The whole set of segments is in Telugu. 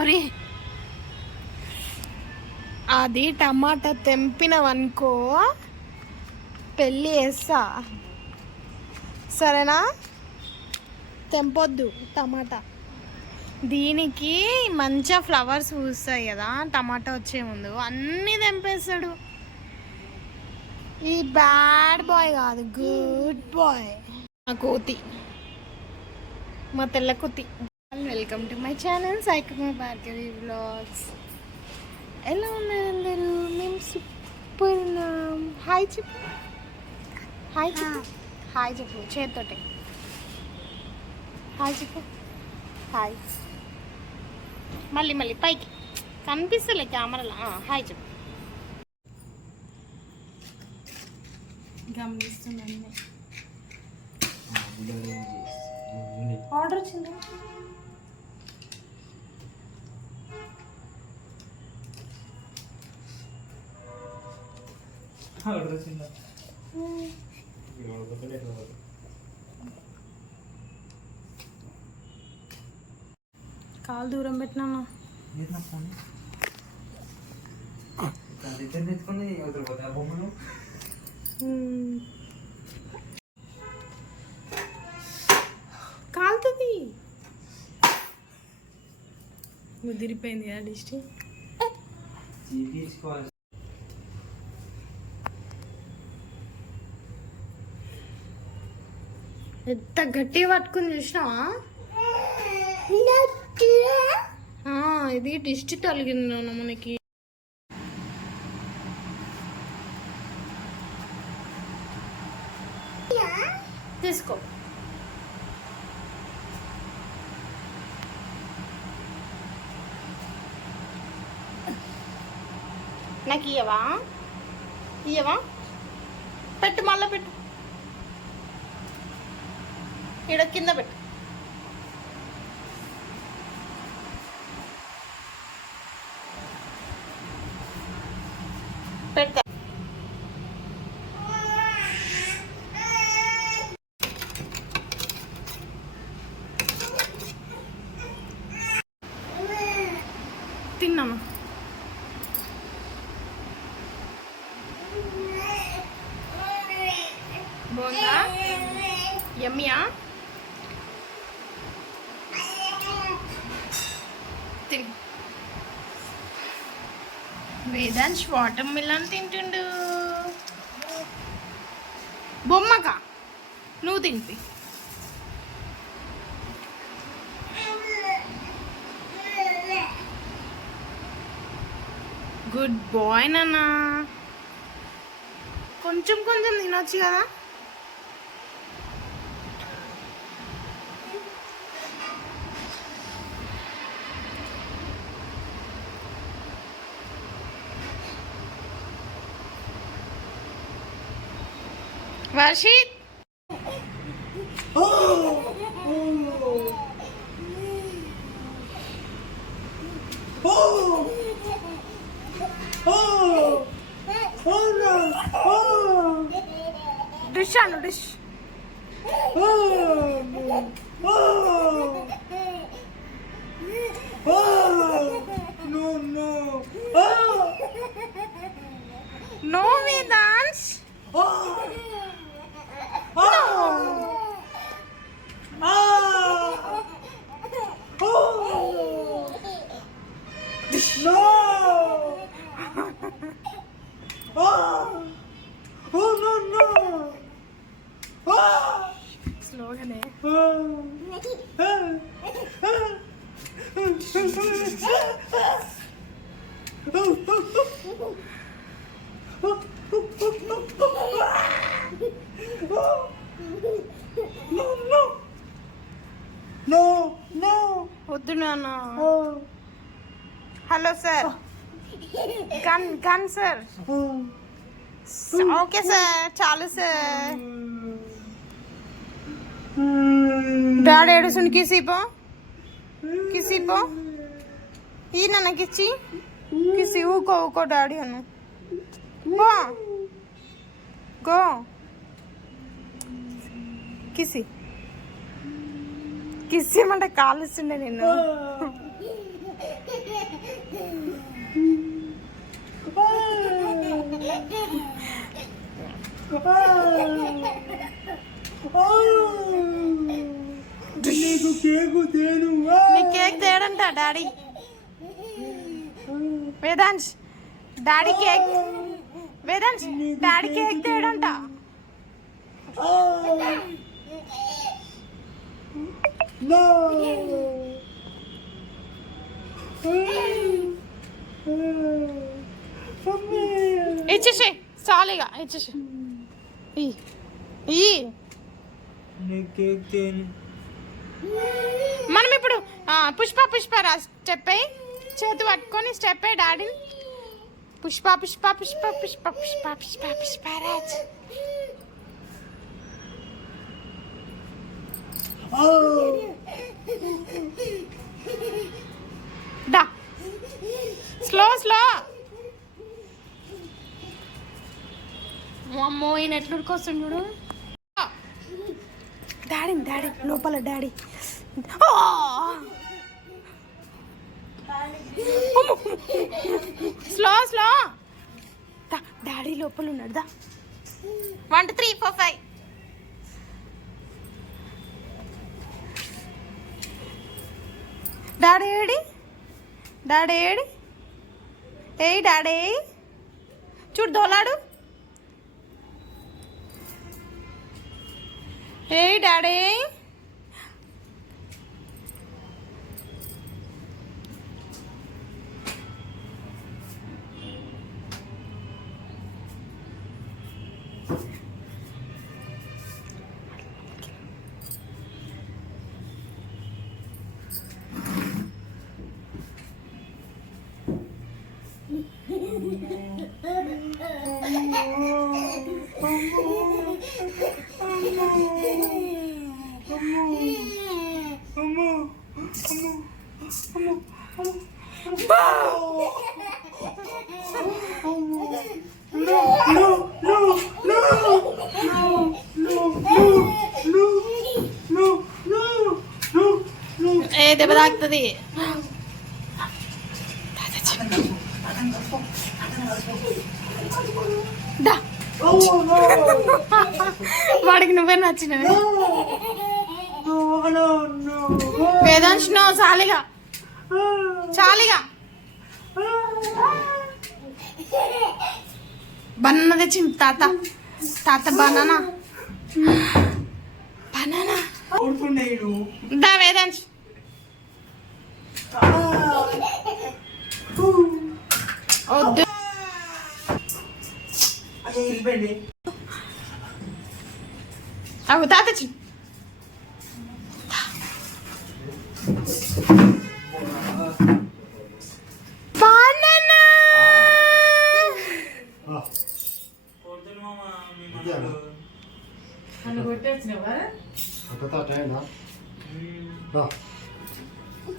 అరే అది టమాటా తెంపినవనుకో పెళ్ళి వేస్తా, సరేనా? తెంపొద్దు టమాటా. దీనికి మంచిగా ఫ్లవర్స్ పూస్తాయి కదా టమాటా వచ్చే ముందు, అన్నీ తెంపేస్తాడు. ఈ బ్యాడ్ బాయ్ కాదు, గుడ్ బాయ్. మా కోతి, మా తెల్ల కోతి. Welcome to my channel Saikama Bhargavi vlogs. ఎలా ఉన్నారు అందరూ? మేము సూపర్ ఉన్నాం. హాయ్ చెప్పు, హాయ్ చెప్పు, హాయ్ చెప్పు చేతితోటే. హాయ్ చెప్పు, హాయ్. మళ్ళీ మళ్ళీ పైకి కనిపిస్తలే కెమెరాలో. హాయ్ చెప్పు. గమనిస్తున్నాను. ఆర్డర్ వచ్చింది. కాలు దూరం పెట్టినా కాలుతుంది. ముదిరిపోయింది కదా డిస్ట్. ఎంత గట్టిగా పట్టుకుని చూసినావా? ఇది డిస్ట్ తొలగింది మనకి. తీసుకో. నాకు ఇయ్యవా? ఇయ్యవా? పెట్టు, మళ్ళా పెట్టు. ఇక్కడ కింద పెట్టు. పెడతా. తిన్నాను. బాగుందా? యమ్మీయా? తిన్. వేదాంశ్ వాటర్ మిలన్ తింటుండు. బొమ్మగా నువ్వు తింపి. గుడ్ బాయ్ నాన్న. కొంచెం కొంచెం తినొచ్చు కదా. వర్షిత్, డిష్ అను డిష్. నో వేదాంశ్. స్లోగానే. వద్దు నాన్న. Hello sir. Gun sir. Okay sir, చాలు సార్. డాడీ ఏడుసుని కిసిపో, కిసిపో. ఈ నన్నకిచ్చి కిసి. ఊకో ఊకో డాడీ అను. గో గో కిసి. కిసి ఏమంటే కాలుస్తుండే నిన్ను. కేక్ తేడంట daddy. Vedansh daddy cake, Vedansh daddy cake తేడంట. ఇచ్చేసి చాలుగా ఇచ్చేసి మనం ఇప్పుడు పుష్ప పుష్ప రా స్టెప్ అయ్యి చేతి పట్టుకొని స్టెప్ అయ్యి డాడీ పుష్ప పుష్ప పుష్ప పుష్ప పుష్ప పుష్ప పుష్పరాజ్. దా స్లో స్లో. అమ్మో ఈయన ఎట్లుడుకొస్తుంది చూడు. డాడీ డాడీ లోపల డాడీ. Slow slow. డాడీ లోపల ఉన్నాడు. దా 1 2 3 4 5. డాడీ ఏడి, డాడీ ఏడి, ఏయ్ డాడీ చూడు దోలాడు. ఏయ్ డాడీ ఏ దెబ్బ తాకుతుంది. వాడికి నువ్వే నచ్చినవి. వేదాంశ్ నో చాలిగా చాలిగా. బనానా తెచ్చింది తాత. తాత బనానా బనానా. దా వేదాంశ్. వద్దు అవు తాత తెచ్చి. బనానా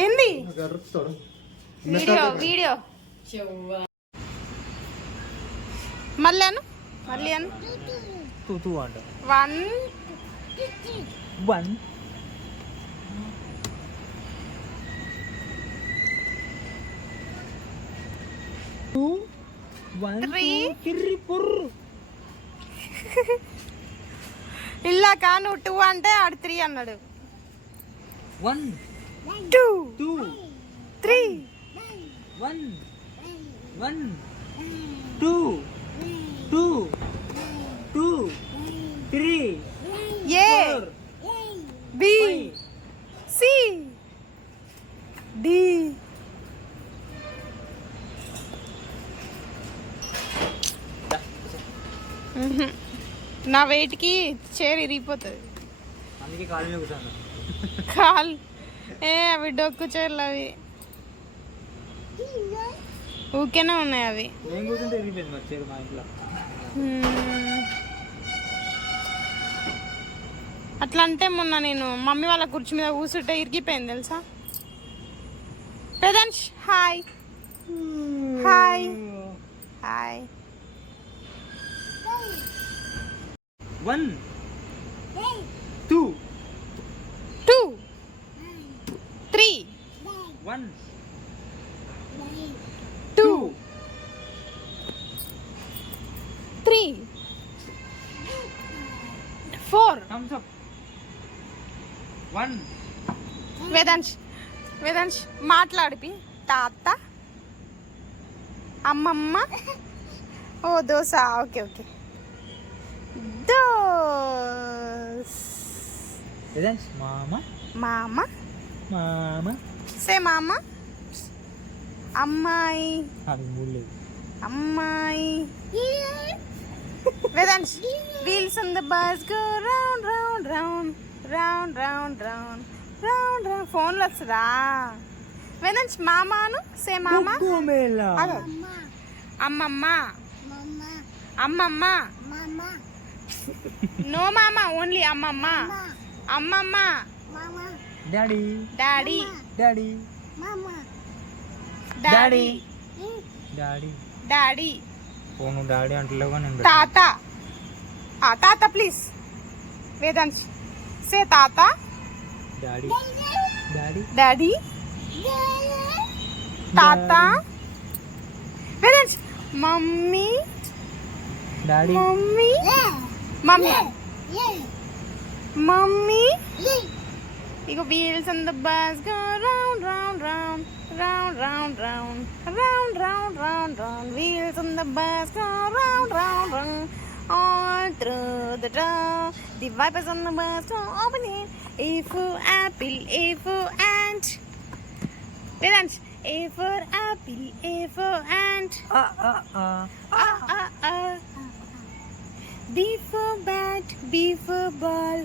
ఏంది వీడియో వీడియో మళ్ళీ అను మళ్ళీ అను. 1 1 2 3 ఇల్లాక నువ్వు 2 అంటే ఆడు 3 అన్నాడు. 1 2 3 1 1 2 2 2 3 A B C D. నా వెయిట్కి చైర్ ఇరిగిపోతుంది. అందుకే కాలు కూర్చున్నా. కాలు అవి డొక్కు చైర్లు అవి ఊకేనే ఉన్నాయి అవి. ఏం కూర్చుంటే ఇరిగిపోయింది మరి చైర్ మా ఇంట్లో. అట్లా అంటే మొన్న నేను మమ్మీ వాళ్ళ కుర్చీ మీద కూర్చుంటే ఇరిగిపోయింది తెలుసా. Vedansh hi hi hi. 1 2 2 3 1 thumbs up. 1. Vedansh మాట్లాడిపి. తాత, అమ్మమ్మ. ఓ దోశ. ఓకే. దోస్. వేదాంశ్ మామ. సే మామ. అమ్మాయి. అది మూడలేదు. అమ్మాయి. Vedansh wheels on the bus go round round round round round round round round. Phone లో వస్తుందా? వేదాంశ్ మామాను. సే మామ. అదో. అమ్మమ్మ. నో మామ, ఓన్లీ అమ్మమ్మ. అమ్మమ్మ. డాడీ. ఫోను డాడీ అంటలేవు కానీ తాత. తాత ప్లీజ్. వేదాంశ్ సే తాత. డాడీ. తాత. Vedansh mummy. Mummy. Ego wheels on the bus go round round round round round round round round round round. Wheels on the bus go round round round all through the door. The wipers on the bus go open it. A for apple, A for ant. Vedansh. A for apple, A for ant. B for bat, B for ball.